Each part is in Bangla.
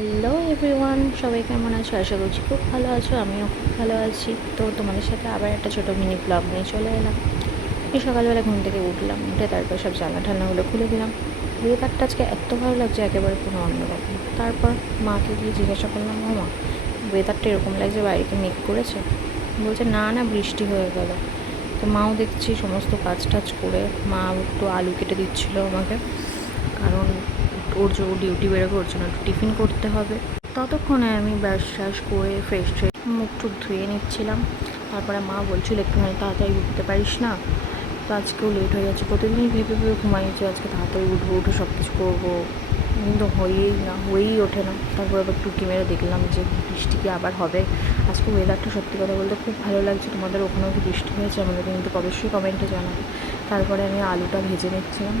হ্যালো এভরিওয়ান, সবাই কেমন আছো? আশা করছি খুব ভালো আছো। আমিও খুব ভালো আছি। তো তোমাদের সাথে আবার একটা ছোটো মিনি ব্লগ নিয়ে চলে এলাম। এই সকালবেলা ঘুম থেকে উঠলাম, উঠে তারপর সব জানলা ঠান্নাগুলো খুলে দিলাম। ওয়েদারটা আজকে এত ভালো লাগছে, একেবারে কোনো অন্যরকম। তারপর মাকে গিয়ে জিজ্ঞাসা করলাম, ও মা, ওয়েদারটা এরকম লাগছে, বাইরে কি মেঘ করেছে? বলছে না না, বৃষ্টি হয়ে গেল। তো মাও দেখছি সমস্ত কাজ টাজ করে, মা একটু আলু কেটে দিচ্ছিলো আমাকে, কারণ ওর যে ডিউটি বেরোবে, ওর জন্য একটু টিফিন করতে হবে। ততক্ষণে আমি ব্রাশ ট্রাশ করে ফ্রেশ হয়ে মুখ টুক ধুয়ে নিচ্ছিলাম। তারপরে মা বলছিল একটুখানি তাড়াতাড়ি উঠতে পারিস না? তো আজকেও লেট হয়ে যাচ্ছে। প্রতিদিনই ভেবে ভেবে ঘুমাইছি আজকে তাড়াতাড়ি উঠবো, উঠে সব কিছু করবো, কিন্তু হয়েই ওঠে না। তারপর আবার টুকি মেরে দেখলাম যে বৃষ্টি কি আবার হবে। আজকে ওয়েদারটা সত্যি কথা বলতে খুব ভালো লাগছে। তোমাদের ওখানেও কি বৃষ্টি হয়েছে? আমাদের কিন্তু অবশ্যই কমেন্টে জানাবে। তারপরে আমি আলুটা ভেজে নিচ্ছিলাম।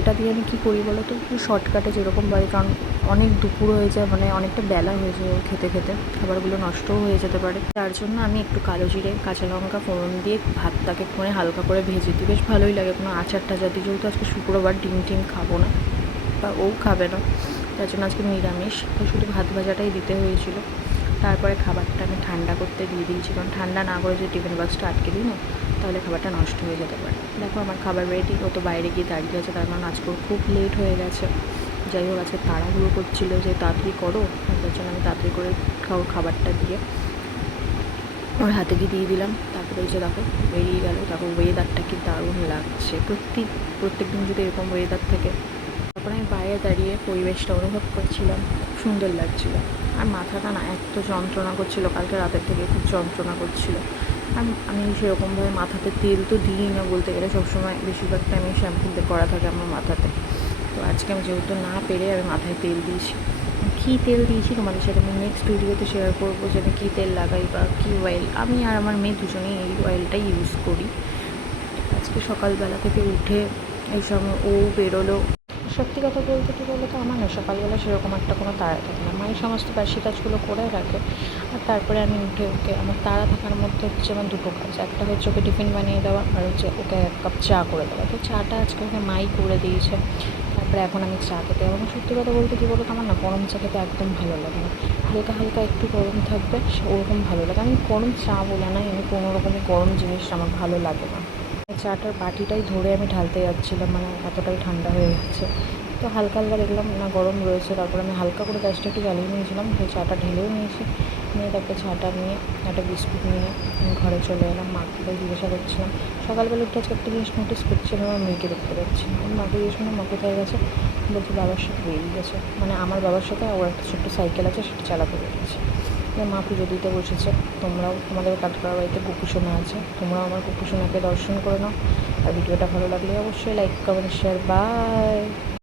এটা দিয়ে আমি কী করি বলো তো, একটু শর্টকাটে যেরকম বলে, কারণ অনেক দুপুর হয়ে যায়, মানে অনেকটা বেলা হয়ে যায় খেতে খেতে, খাবারগুলো নষ্টও হয়ে যেতে পারে। তার জন্য আমি একটু কালো জিরে কাঁচা লঙ্কা ফোড়ন দিয়ে ভাতটাকে একটুখানি হালকা করে ভেজে দিই, বেশ ভালোই লাগে। কোনো আচার টাচার দিই, যেহেতু আজকে শুক্রবার ডিম টিম খাবো না বা ও খাবে না, তার জন্য আজকে নিরামিষ, তো শুধু ভাত ভাজাটাই দিতে হয়েছিল। তারপরে খাবারটা আমি ঠান্ডা করতে দিয়ে দিয়েছি, কারণ ঠান্ডা না করে যদি টিফিন বক্সটা আটকে দিই না, তাহলে খাবারটা নষ্ট হয়ে যেতে পারে। দেখো আমার খাবার রেডি, ও তো বাইরে গিয়ে দাঁড়িয়ে আছে, তার কারণ আজকে খুব লেট হয়ে গেছে। যাই হোক, আজকে তাড়াহুড়ো করছিলো যে তাড়াতাড়ি করো, তার জন্য আমি তাড়াতাড়ি করে খাবারটা দিয়ে ওর হাতে দিয়ে দিলাম। তারপরে এই যে দেখো বেরিয়ে গেল। দেখো ওয়েদারটা কি দারুণ লাগছে, প্রত্যেক দিন যদি এরকম ওয়েদার থাকে। তারপরে আমি বাইরে দাঁড়িয়ে পরিবেশটা অনুভব করছিলাম, খুব সুন্দর লাগছিলো। আর মাথাটা না এত যন্ত্রণা করছিল, কালকে রাতের থেকে খুব যন্ত্রণা করছিল। আমি সেরকমভাবে মাথাতে তেল তো দিই না বলতে গেলে, সবসময় বেশিরভাগ টাইমে শ্যাম্পু করা থাকে আমার মাথাতে। তো আজকে আমি যেহেতু না পেরে আমি মাথায় তেল দিয়েছি। কী তেল দিয়েছি তোমাদের সাথে আমি নেক্সট ভিডিওতে শেয়ার করবো, যে আমি কী তেল লাগাই বা কী অয়েল। আমি আর আমার মেয়ে দুজনেই এই অয়েলটাই ইউজ করি। আজকে সকালবেলা থেকে উঠে এই সময় ও বেরোলো। সত্যি কথা বলতে কী বলো তো, আমার না সকালবেলা সেরকম একটা কোনো তাড়া থাকে না। মায়ের সমস্ত বাসি কাজগুলো করে রাখে, আর তারপরে আমি উঠে ওকে, আমার তাড়া থাকার মধ্যে হচ্ছে আমার দুটো কাজ। একটা হচ্ছে ওকে টিফিন বানিয়ে দেওয়া, আর হচ্ছে ওকে এক কাপ চা করে দেওয়া। তো চাটা আজকে ওকে মাই করে দিয়েছে। তারপরে এখন আমি চা খেতে, এবং সত্যি কথা বলতে কী বলো তো, আমার না গরম চা খেতে একদম ভালো লাগে না। হালকা হালকা একটু গরম থাকবে, ওরকম ভালো লাগে। আমি গরম চা বলে না, আমি কোনো রকমের গরম জিনিস আমার ভালো লাগে না। চাটার বাটিটাই ধরে আমি ঢালতে যাচ্ছিলাম, মানে এতটাই ঠান্ডা হয়ে গেছে। তো হালকা হালকা দেখলাম না গরম রয়েছে, তারপর আমি হালকা করে গ্যাসটা একটু জ্বালিয়ে নিয়েছিলাম, তো চাটা ঢেলেও নিয়েছি। নিয়ে তারপরে চাটা নিয়ে একটা বিস্কুট নিয়ে আমি ঘরে চলে এলাম। মাকে জিজ্ঞাসা করছিলাম, সকালবেলা উঠে আজকে একটা জিনিস নোটিস করছিলাম, আমার মেয়েকে দেখতে পাচ্ছি। আমি মাকে জিজ্ঞেস করলাম, মা কোথায় গেছে? বলছি বাবার সাথে বেরিয়ে গেছে, মানে আমার বাবার সাথে ওর একটা ছোট্ট সাইকেল আছে, সেটা চালাতে বেরিয়েছে। মা পুজো দিতে বসেছে। তোমরাও, তোমাদের কাঠগড়া বাড়িতে কুকুসোনা আছে, তোমরাও আমার কুকুসোনাকে দর্শন করে নাও। আর ভিডিওটা ভালো লাগলে অবশ্যই লাইক কমেন্ট শেয়ার। বাই।